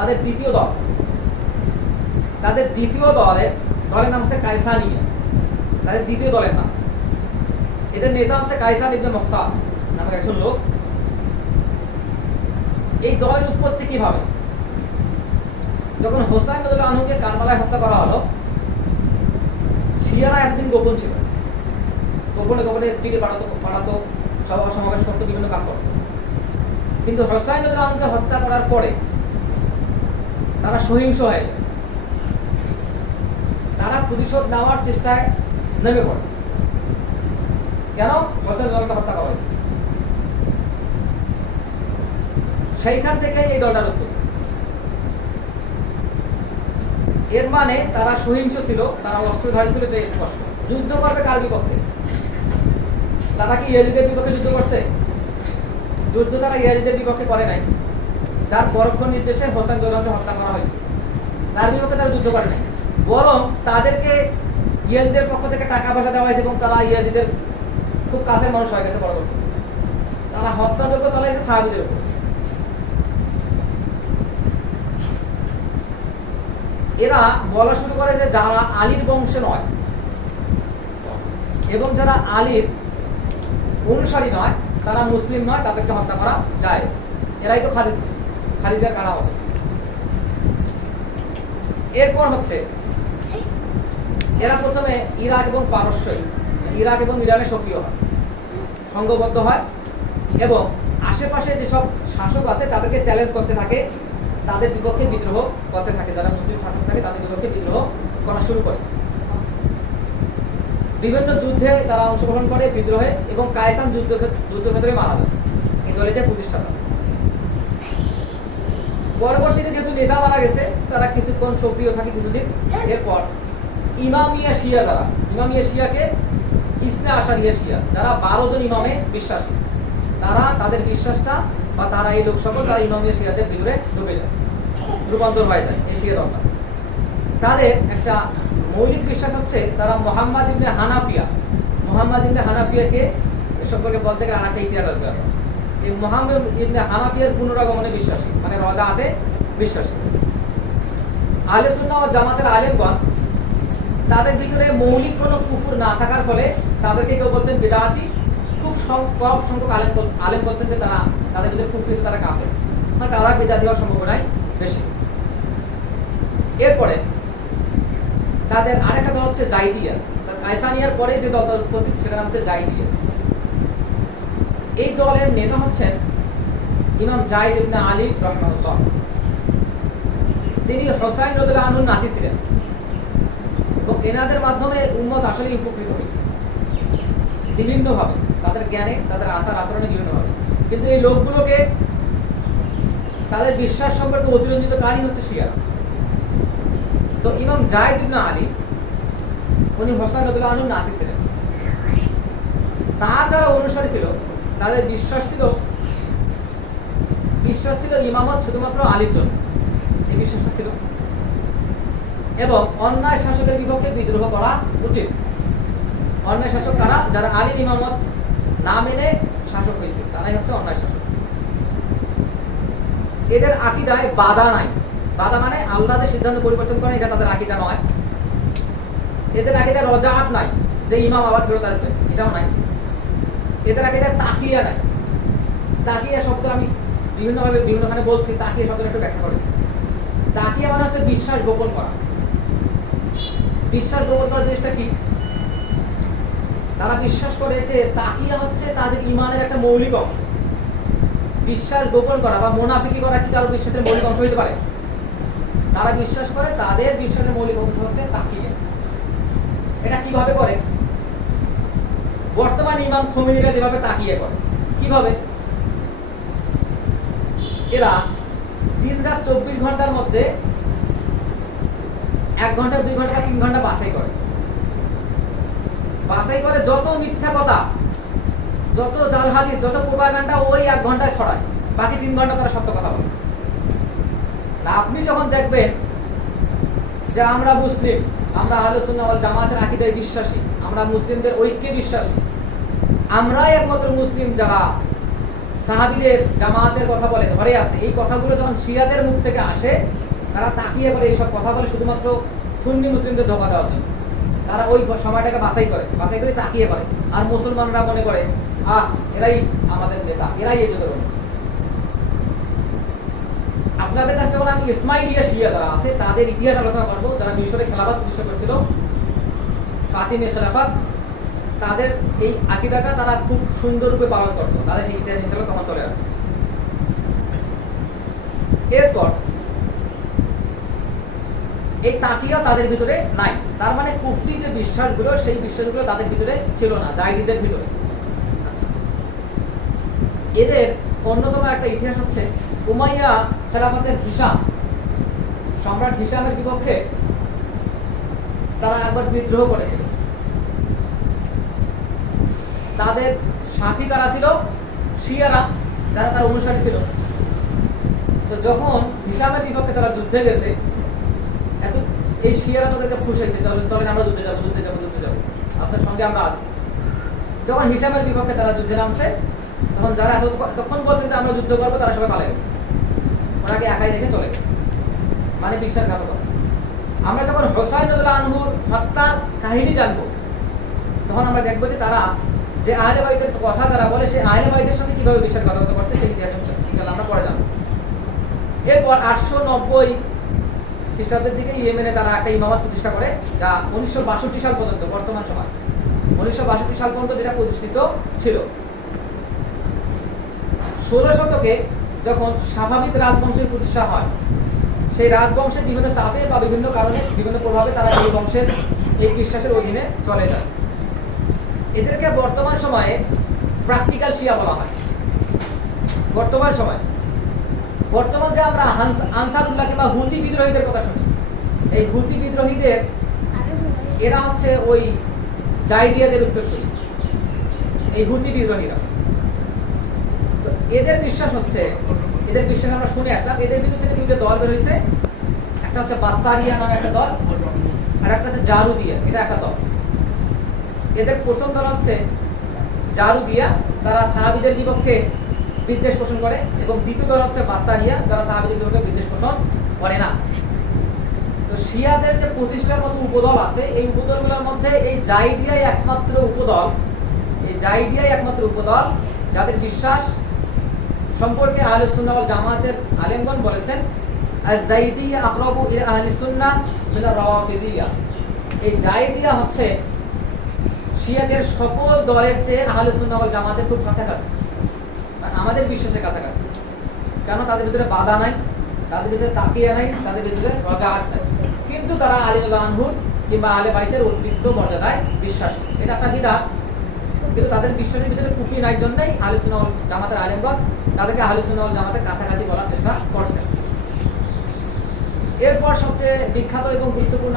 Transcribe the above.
তাদের দ্বিতীয় দলের নাম হচ্ছে কায়সানিয়া। তাদের দ্বিতীয় দলের নাম, এদের নেতা হচ্ছে কায়সান ইবনে মুখতার নামক একজন লোক। এই দলের উৎপত্তি কিভাবে? যখন হোসাইন রাদিয়াল্লাহু আনহুকে কারবালায় হত্যা করা হলো, শিয়ারা এতদিন গোপন ছিল, গোপনে গোপনে চিঠি পাঠাতো, সভা সমাবেশ করতো, বিভিন্ন কাজ করতো। কিন্তু হোসাইন রাদিয়াল্লাহু আনহুকে হত্যা করার পরে তারা সহিংস হয়ে যায়। তারা প্রতিশোধ নেওয়ার চেষ্টায় নেমে পড়ে। কেন? হোসেন দলকে হত্যা করা হয়েছে। সেইখান থেকে এই দলটার উৎপত্তি। এর মানে তারা সহিংস ছিল, তারা অস্ত্রধারী ছিল, এটা স্পষ্ট। যুদ্ধ করবে কার বিপক্ষে? তারা কি ইয়াজিদের বিপক্ষে যুদ্ধ করছে? যুদ্ধ তারা ইয়াজিদের বিপক্ষে করে নাই, যার পরোক্ষ নির্দেশে হোসেন দলকে হত্যা করা হয়েছে। তার বিপক্ষে তারা যুদ্ধ করে নাই, বরং তাদেরকে ইয়াজিদের পক্ষ থেকে টাকা পয়সা দেওয়া হয়েছে এবং তারা ইয়াজিদের খুব কাছের মানুষ হয়ে গেছে। পরবর্তী তারা হত্যাযজ্ঞ চালাইছে সাহাবীদের উপর। এরা বলা শুরু করে যে যারা আলীর বংশে নয় এবং যারা আলীর অনুসারী নয়, তারা মুসলিম নয়, তাদেরকে হত্যা করা জায়েজ। এরাই তো খারিজার কারা হবে। এরপর হচ্ছে এরা প্রথমে ইরাক এবং ইরাক এবং ইরানে সক্রিয় হয়, সংঘবদ্ধ হয় এবং আশেপাশে যেসব শাসক আছে তাদেরকে চ্যালেঞ্জ করতে থাকে, তাদের বিপক্ষে বিদ্রোহ করতে থাকে। যারা মুসলিম শাসক থাকে তাদের বিপক্ষে বিদ্রোহ করা শুরু করে। বিভিন্ন যুদ্ধে তারা অংশগ্রহণ করে, বিদ্রোহে, এবং কায়সান যুদ্ধক্ষেত্রে মারা যায়। এই দলের যে প্রতিষ্ঠাতা। পরবর্তীতে যেহেতু নেতা মারা গেছে, তারা কিছুক্ষণ সক্রিয় থাকে কিছুদিন। এরপর ইমামিয়া শিয়াকে ইসনা আশারিয়া শিয়া, যারা 12 জন ইমামে বিশ্বাসী, তাদের বিশ্বাসটা বা তারা এই লোক সকল তারা ইমামিয়া শিয়াদের ভিতরে ঢুকে যায়, রূপান্তর হয়ে যায় এই শিয়া দলটা। তাদের একটা মৌলিক বিশ্বাস হচ্ছে তারা মুহাম্মদ ইবনে হানাফিয়াকে এ সম্পর্কে বলতে গেলে আরেকটা ইতিহাস আসবে। এই মুহাম্মদ ইবনে হানাফিয়ার পুনরাগমনে বিশ্বাসী, মানে রজাআতে বিশ্বাসী। আহলে সুন্নাহ ওয়াল জামাতের আলেমগণ তাদের ভিতরে মৌলিক কোনো কুফর না থাকার ফলে তাদেরকে কেউ বলছেন বিদআতি, খুব কম সংখ্যক আলেম বলছেন যে তাদের ভিতরে কুফর আছে, তারা কাফের, মানে তারা বিদআতি হওয়ার সম্ভাবনাই বেশি। এরপরে তাদের আরেকটা দল হচ্ছে জাইদিয়া। কায়সানিয়ার পরে যে দল উৎপত্তি সেটার নাম হচ্ছে জাইদিয়া। এই দলের নেতা হচ্ছেন ইমাম জাইদ ইবনে আলী রাহিমাহুল্লাহ। তিনি হোসাইন রাদিয়াল্লাহু আনহুর নাতি ছিলেন এবং এনাদের মাধ্যমে উম্মত আসলে উপকৃত হয়েছে বিভিন্নভাবে, তাদের জ্ঞানে, তাদের আচরণে বিভিন্নভাবে। কিন্তু এই লোকগুলোকে তাদের বিশ্বাস সম্পর্কে অতিরঞ্জিত কারী হচ্ছে শিয়ারা। তো ইমাম জাইদ ইবনে আলী উনি হোসাইন রাদিয়াল্লাহু আনহুর নাতি ছিলেন। তার যারা অনুসারী ছিল তাদের বিশ্বাস ছিল ইমামত শুধুমাত্র আলীর জন্য, এই বিশ্বাসটা ছিল, এবং অন্যায় শাসকের বিপক্ষে বিদ্রোহ করা উচিত। অন্যায় শাসক কারা? যারা আলীর ইমামত না মেনে শাসক হয়েছে, তারাই হচ্ছে অন্যায় শাসক। এদের আকীদায় বাধা নাই। বাধা মানে আল্লাহ যে সিদ্ধান্ত পরিবর্তন করে এটা তাদের আকীদা নয়। এদের আকীদায় রজাআত নাই, যে ইমাম আবার ফেরত আসবে, এটাও নাই। এদের আকীদায় তাকিয়া নাই। তাকিয়া শব্দ আমি বিভিন্নভাবে বিভিন্নখানে বলছি, তাকিয়া শব্দটা একটু ব্যাখ্যা করে। তাকিয়া মানে হচ্ছে বিশ্বাস গোপন করা। বিশ্বাস গোপন করার জিনিসটা কি? তারা বিশ্বাস করে যে তাকিয়া হচ্ছে তাদের ঈমানের একটা মৌলিক অংশ। বিশ্বাস গোপন করা বা মুনাফিকি করা কি কারো বিশ্বাসের মৌলিক অংশ হতে পারে? তারা বিশ্বাস করে তাদের বিশ্বাসের মৌলিক অংশ হচ্ছে তাকিয়া। এটা কিভাবে করে? বর্তমান ইমাম খোমেনিরা যেভাবে তাকিয়া করে, কিভাবে? এরা দিন-রাত 24 ঘন্টার মধ্যে 1 ঘন্টা, 2 ঘন্টা, 3 ঘন্টা বাছাই করে। যত মিথ্যা কথা, যত জাল হাদিস, যত প্রোপাগান্ডা ওই 1 ঘন্টায় ছড়ায়, বাকি 3 ঘন্টা তারা সত্য কথা বলে। আপনি যখন দেখবেন যে আমরা মুসলিম, আমরা আহলে সুন্নাহ ওয়াল জামাতের আকীদায় বিশ্বাসী, আমরা মুসলিমদের ঐক্যে বিশ্বাসী, আমরাই একমাত্র মুসলিম যারা সাহাবীদের জামাতের কথা বলে ধরে আছে, এই কথাগুলো যখন শিয়াদের মুখ থেকে আসে তারা তাকিয়ে বলে এইসব কথা বলে শুধুমাত্র সুন্নি মুসলিমদের ধোঁকা দেওয়ার জন্য। তারা ওই সময়টাকে বাছাই করে তাকিয়ে পড়ে, আর মুসলমানরা মনে করে এরাই আমাদের নেতা, এরাই এই যুগের অনুযায়ী। আপনাদের কাছে যখন আমি ইসমাইলিয়া শিয়া যারা আছে তাদের ইতিহাস আলোচনা করবো, যারা মিশরে খেলাফত প্রতিষ্ঠা করেছিল, ফাতিমি খেলাফত, তাদের এই আকীদাটা তারা খুব সুন্দর রূপে পালন করতো, তাদের সেই ইতিহাস হিসেবে তখন চলে আসে। এরপর এই তাকিয়া তাদের ভিতরে নাই, তার মানে কুফরি যে বিশ্বাসগুলো সেই বিশ্বাসগুলো তাদের ভিতরে ছিল না, জাহিদীদের ভিতরে। আচ্ছা, এদের অন্যতম একটা ইতিহাস হচ্ছে উমাইয়া খেলাফতের হিশাম, সম্রাট হিশামের বিপক্ষে তারা একবার বিদ্রোহ করেছিল। তাদের সাথী কারা ছিল? শিয়ারা, যারা তার অনুসারী ছিল। তো যখন হিশামের বিপক্ষে তারা যুদ্ধে গেছে, এত এই শিয়ারা তাদেরকে ফুসাইছে, চলেন আমরা যুদ্ধে যাবো, আপনার সঙ্গে আমরা আসি। যখন হিশামের বিপক্ষে তারা যুদ্ধে নামছে, তখন যারা এতক্ষণ বলছে যে আমরা যুদ্ধ করবো, তারা সবাই পালে গেছে, ওনাকে একাই রেখে চলে গেছে, মানে বিশ্বাসঘাতকতা। আমরা যখন হোসাইন রাদিয়াল্লাহু আনহুর হত্যার কাহিনী জানবো, তখন আমরা দেখবো যে তারা যে আহলে বাইতের কথা তারা বলে, সেই আহলে বাইতের সঙ্গে কিভাবে বিশ্বাসঘাতকতা করছে সেই ইতিহাস আমরা পরে জানবো। এরপর 890 খ্রিস্টাব্দের দিকে ইয়েমেনে তারা একটা ইমামত প্রতিষ্ঠা করে, যা 1962 সাল পর্যন্ত, বর্তমান সময় 1962 সাল পর্যন্ত যেটা প্রতিষ্ঠিত ছিল। 16 শতকে যখন সাফাভিদ রাজবংশের প্রতিষ্ঠা হয়, সেই রাজবংশের বিভিন্ন চাপে বা বিভিন্ন কারণে, বিভিন্ন প্রভাবে তারা এই বংশের এই বিশ্বাসের অধীনে চলে যায়। এদেরকে বর্তমান সময়ে প্র্যাকটিক্যাল শিয়া বলা হয়। বর্তমান যে আমরা আনসারুল্লাহ কিংবা হুতি বিদ্রোহীদের কথা শুনি, এই হুতি বিদ্রোহীদের এরা হচ্ছে ওই জাইদিয়াদের উত্তরসূরি, এই হুতি বিদ্রোহীরা। তো এদের বিশ্বাস আমরা শুনে আসলাম, এদের ভিতর থেকে দুটো দল বের হয়েছে, একটা হচ্ছে বাত্তারিয়া নামে একটা দল, আর একটা হচ্ছে জারুদিয়া, এটা একটা দল। এদের প্রথম দল হচ্ছে জারুদিয়া, তারা সাহাবীদের বিপক্ষে বিদ্বেষ পোষণ করে, এবং দ্বিতীয় দল হচ্ছে বাত্তারিয়া, যারা সাহাবীদের বিপক্ষে বিদ্বেষ পোষণ করে না। তো শিয়াদের যে 25টার মতো উপদল আছে, এই উপদলগুলোর মধ্যে এই জাইদিয়াই একমাত্র উপদল, যাদের বিশ্বাস সম্পর্কে আহলে সুন্নাহ ওয়াল জামাতের আলেমগণ বলেছেন আয-যাইদিয়া আকরাবু ইলা আহলি সুন্নাহ মিন আর-রাওয়াফিদিয়া। এই জাইদিয়া হচ্ছে শিয়াদের সকল দলের চেয়ে আহলে সুন্নাহ ওয়াল জামাতের খুব কাছাকাছি, আমাদের বিশ্বাসের কাছাকাছি। কেন? তাদের ভিতরে বাধা নাই, তাদের ভিতরে তাকিয়া নাই, তাদের ভিতরে রাজাআত নাই, কিন্তু তারা আলী রাদিয়াল্লাহু আনহু কিংবা আহলে বাইতের অতিরিক্ত মর্যাদায় বিশ্বাসী। এটা একটা বিদআত, কিন্তু তাদের বিশ্বাসের ভিতরে কুফরি নাই জন্যই আহলে সুন্নাহ ওয়াল জামাতের আলেমগণ তাদেরকে আহলে সুন্নাহ ওয়াল জামাতের কাছাকাছি বলার চেষ্টা করছেন। এরপর সবচেয়ে বিখ্যাত এবং গুরুত্বপূর্ণ